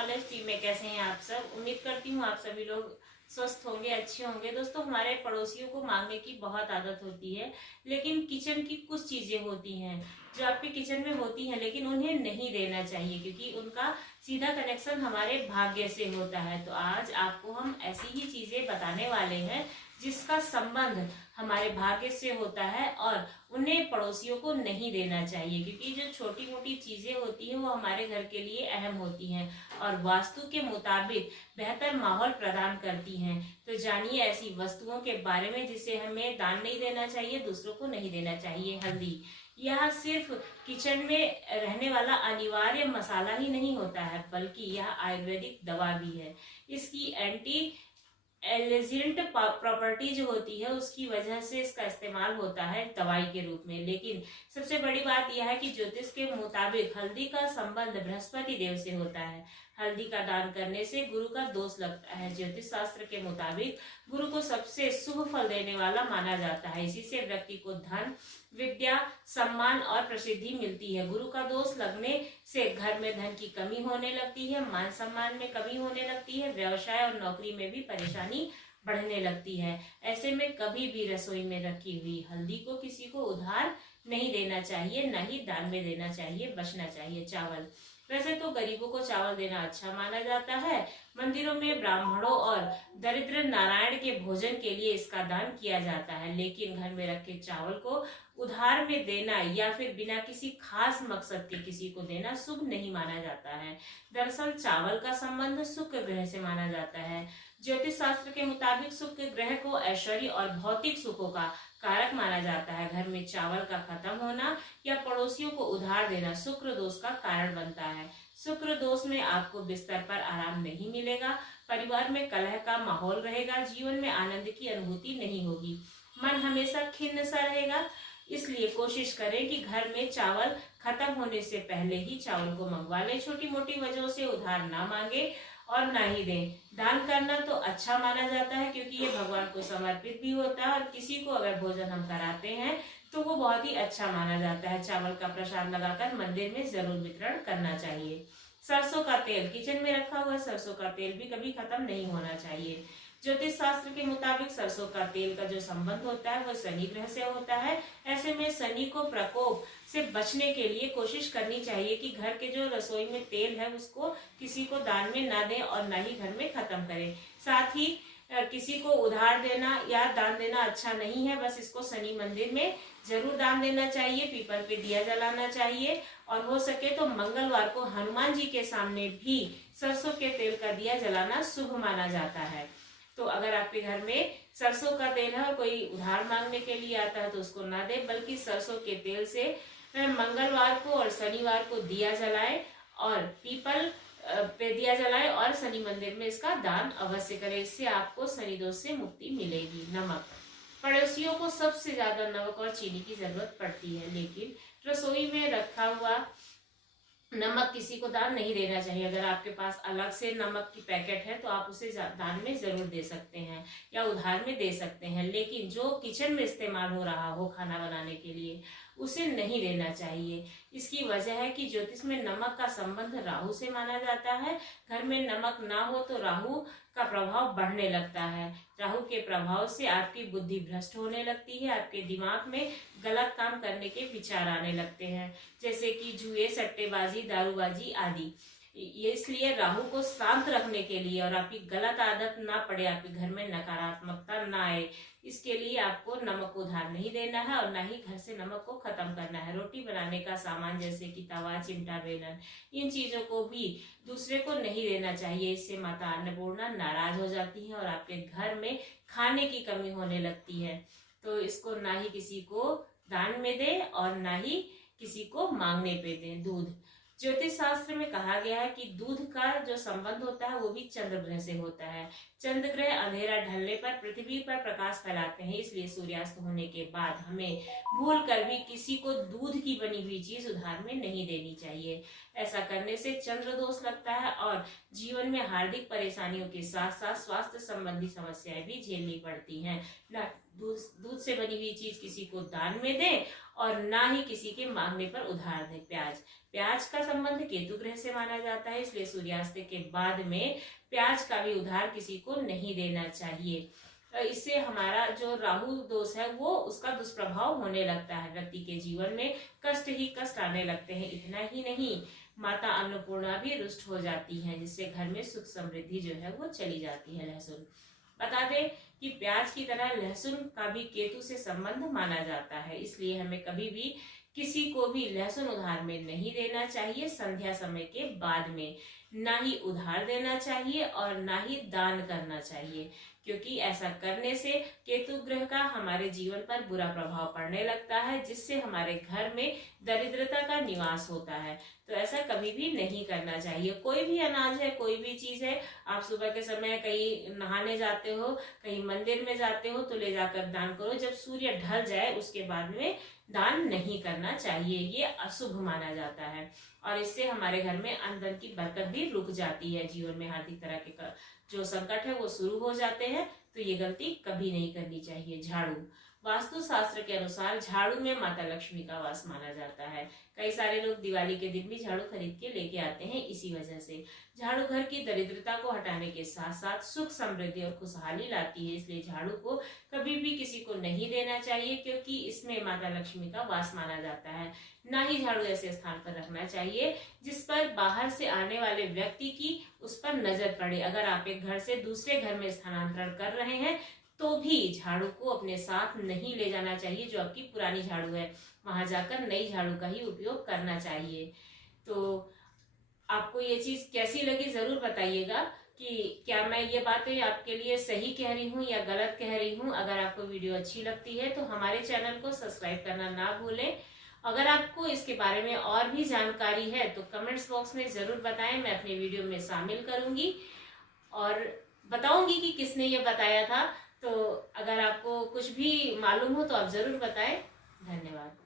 Knowledge team में कैसे हैं आप सब। उम्मीद करती हूँ आप सभी लोग स्वस्थ होंगे, अच्छे होंगे। दोस्तों, हमारे पड़ोसियों को मांगने की बहुत आदत होती है, लेकिन किचन की कुछ चीजें होती हैं जो आपके किचन में होती हैं, लेकिन उन्हें नहीं देना चाहिए क्योंकि उनका सीधा कनेक्शन हमारे भाग्य से होता है। तो आज आपको हम ऐसी ही चीजें बताने वाले हैं जिसका संबंध हमारे भाग्य से होता है और उन्हें पड़ोसियों को नहीं देना चाहिए, क्योंकि जो छोटी मोटी चीजें होती हैं वो हमारे घर के लिए अहम होती हैं और वास्तु के मुताबिक बेहतर माहौल प्रदान करती हैं। तो जानिए ऐसी वस्तुओं के बारे में जिसे हमें दान नहीं देना चाहिए, दूसरों को नहीं देना चाहिए। हल्दी, यह सिर्फ किचन में रहने वाला अनिवार्य मसाला ही नहीं होता है, बल्कि यह आयुर्वेदिक दवा भी है। इसकी एंटी एलिजेंट प्रॉपर्टी जो होती है उसकी वजह से इसका इस्तेमाल होता है दवाई के रूप में। लेकिन सबसे बड़ी बात यह है कि ज्योतिष के मुताबिक हल्दी का संबंध बृहस्पति देव से होता है। हल्दी का दान करने से गुरु का दोष लगता है। ज्योतिष शास्त्र के मुताबिक गुरु को सबसे शुभ फल देने वाला माना जाता है। इसी से व्यक्ति को धन, विद्या, सम्मान और प्रसिद्धि मिलती है। गुरु का दोष लगने से घर में धन की कमी होने लगती है, मान सम्मान में कमी होने लगती है, व्यवसाय और नौकरी में भी परेशानी बढ़ने लगती है। ऐसे में कभी भी रसोई में रखी हुई हल्दी को किसी को उधार नहीं देना चाहिए, न ही दान में देना चाहिए, बचना चाहिए। चावल, वैसे तो गरीबों को चावल देना अच्छा माना जाता है। मंदिरों में ब्राह्मणों और दरिद्र नारायण के भोजन के लिए इसका दान किया जाता है, लेकिन घर में रखे चावल को उधार में देना या फिर बिना किसी खास मकसद के किसी को देना शुभ नहीं माना जाता है। दरअसल चावल का संबंध शुक्र ग्रह से माना जाता है। ज्योतिष शास्त्र के मुताबिक शुक्र ग्रह को ऐश्वर्य और भौतिक सुखों का कारक माना जाता है। घर में चावल का खत्म होना या पड़ोसियों को उधार देना शुक्र दोष का कारण बनता है। शुक्र दोष में आपको बिस्तर पर आराम नहीं मिलेगा, परिवार में कलह का माहौल रहेगा, जीवन में आनंद की अनुभूति नहीं होगी, मन हमेशा खिन्न सा रहेगा। इसलिए कोशिश करें कि घर में चावल खत्म होने से पहले ही चावल को मंगवा लें। छोटी मोटी वजहों से उधार ना मांगे और ना ही दें। दान करना तो अच्छा माना जाता है क्योंकि ये भगवान को समर्पित भी होता है और किसी को अगर भोजन हम कराते हैं तो वो बहुत ही अच्छा माना जाता है। चावल का प्रसाद लगाकर मंदिर में जरूर वितरण करना चाहिए। सरसों का तेल, किचन में रखा हुआ सरसों का तेल भी कभी खत्म नहीं होना चाहिए। ज्योतिष शास्त्र के मुताबिक सरसों का तेल का जो संबंध होता है वो शनि ग्रह से होता है। ऐसे में शनि को प्रकोप से बचने के लिए कोशिश करनी चाहिए कि घर के जो रसोई में तेल है उसको किसी को दान में ना दें और ना ही घर में खत्म करें। साथ ही किसी को उधार देना या दान देना अच्छा नहीं है। बस इसको शनि मंदिर में जरूर दान देना चाहिए, पीपल पे दिया जलाना चाहिए और हो सके तो मंगलवार को हनुमान जी के सामने भी सरसों के तेल का दिया जलाना शुभ माना जाता है। तो अगर आपके घर में सरसों का तेल है और कोई उधार मांगने के लिए आता है तो उसको ना दे, बल्कि सरसों के तेल से मंगलवार को और शनिवार को दिया जलाए और पीपल पे दिया जलाए और शनि मंदिर में इसका दान अवश्य करें। इससे आपको शनि दोष से मुक्ति मिलेगी। नमक, पड़ोसियों को सबसे ज्यादा नमक और चीनी की जरूरत पड़ती है, लेकिन रसोई में रखा हुआ नमक किसी को दान नहीं देना चाहिए। अगर आपके पास अलग से नमक की पैकेट है तो आप उसे दान में जरूर दे सकते हैं या उधार में दे सकते हैं, लेकिन जो किचन में इस्तेमाल हो रहा हो खाना बनाने के लिए उसे नहीं देना चाहिए। इसकी वजह है कि ज्योतिष में नमक का संबंध राहु से माना जाता है। घर में नमक ना हो तो राहु का प्रभाव बढ़ने लगता है। राहु के प्रभाव से आपकी बुद्धि भ्रष्ट होने लगती है, आपके दिमाग में गलत काम करने के विचार आने लगते हैं, जैसे कि जुए, सट्टेबाजी, दारूबाजी आदि। ये इसलिए राहु को शांत रखने के लिए और आपकी गलत आदत ना पड़े, आपके घर में नकारात्मकता ना आए, इसके लिए आपको नमक उधार नहीं देना है और ना ही घर से नमक को खत्म करना है। रोटी बनाने का सामान जैसे कि तवा, चिमटा, बेलन, इन चीजों को भी दूसरे को नहीं देना चाहिए। इससे माता अन्नपूर्णा नाराज हो जाती है और आपके घर में खाने की कमी होने लगती है। तो इसको ना ही किसी को दान में दे और ना ही किसी को मांगने पे दें। दूध, ज्योतिष शास्त्र में कहा गया है कि दूध का जो संबंध होता है वो भी चंद्र ग्रह से होता है। चंद्र ग्रह अंधेरा ढलने पर पृथ्वी पर प्रकाश फैलाते हैं, इसलिए सूर्यास्त होने के बाद हमें भूल कर भी किसी को दूध की बनी हुई चीज उधार में नहीं देनी चाहिए। ऐसा करने से चंद्र दोष लगता है और जीवन में हार्दिक परेशानियों के साथ साथ स्वास्थ्य संबंधी समस्याएं भी झेलनी पड़ती हैं। दूध से बनी हुई चीज किसी को दान में दें और ना ही किसी के मांगने पर उधार दें। प्याज का संबंध केतु ग्रह से माना जाता है, इसलिए सूर्यास्त के बाद में प्याज का भी उधार किसी को नहीं देना चाहिए। इससे हमारा जो राहु दोष है वो उसका दुष्प्रभाव होने लगता है, व्यक्ति के जीवन में कष्ट ही कष्ट आने लगते हैं। इतना ही नहीं, माता अन्नपूर्णा भी रुष्ट हो जाती हैं, जिससे घर में सुख समृद्धि जो है वो चली जाती है। लहसुन, बता दें कि प्याज की तरह लहसुन का भी केतु से संबंध माना जाता है, इसलिए हमें कभी भी किसी को भी लहसुन उधार में नहीं देना चाहिए। संध्या समय के बाद में ना ही उधार देना चाहिए और ना ही दान करना चाहिए, क्योंकि ऐसा करने से केतु ग्रह का हमारे जीवन पर बुरा प्रभाव पड़ने लगता है, जिससे हमारे घर में दरिद्रता का निवास होता है। तो ऐसा कभी भी नहीं करना चाहिए। कोई भी अनाज है, कोई भी चीज है, आप सुबह के समय कहीं नहाने जाते हो, कहीं मंदिर में जाते हो, तो ले जाकर दान करो। जब सूर्य ढल जाए उसके बाद में दान नहीं करना चाहिए, ये अशुभ माना जाता है और इससे हमारे घर में अन्न धन की बरकत भी रुक जाती है। जीवन में हार्दिक तरह के जो संकट है वो शुरू हो जाते हैं, तो ये गलती कभी नहीं करनी चाहिए। झाड़ू, वास्तु शास्त्र के अनुसार झाड़ू में माता लक्ष्मी का वास माना जाता है। कई सारे लोग दिवाली के दिन भी झाड़ू खरीद के लेके आते हैं, इसी वजह से। झाड़ू घर की दरिद्रता को हटाने के साथ साथ सुख समृद्धि और खुशहाली लाती है, इसलिए झाड़ू को कभी भी किसी को नहीं देना चाहिए, क्योंकि इसमें माता लक्ष्मी का वास माना जाता है। ना ही झाड़ू ऐसे स्थान पर रखना चाहिए जिस पर बाहर से आने वाले व्यक्ति की उस पर नजर पड़े। अगर आप एक घर से दूसरे घर में स्थानांतरण कर रहे हैं तो भी झाड़ू को अपने साथ नहीं ले जाना चाहिए। जो आपकी पुरानी झाड़ू है वहां जाकर नई झाड़ू का ही उपयोग करना चाहिए। तो आपको ये चीज कैसी लगी जरूर बताइएगा कि क्या मैं ये बातें आपके लिए सही कह रही हूँ या गलत कह रही हूँ। अगर आपको वीडियो अच्छी लगती है तो हमारे चैनल को सब्सक्राइब करना ना भूलें। अगर आपको इसके बारे में और भी जानकारी है तो कमेंट्स बॉक्स में जरूर बताएं, मैं अपने वीडियो में शामिल करूंगी और बताऊंगी कि किसने ये बताया था। तो अगर आपको कुछ भी मालूम हो तो आप जरूर बताएं। धन्यवाद।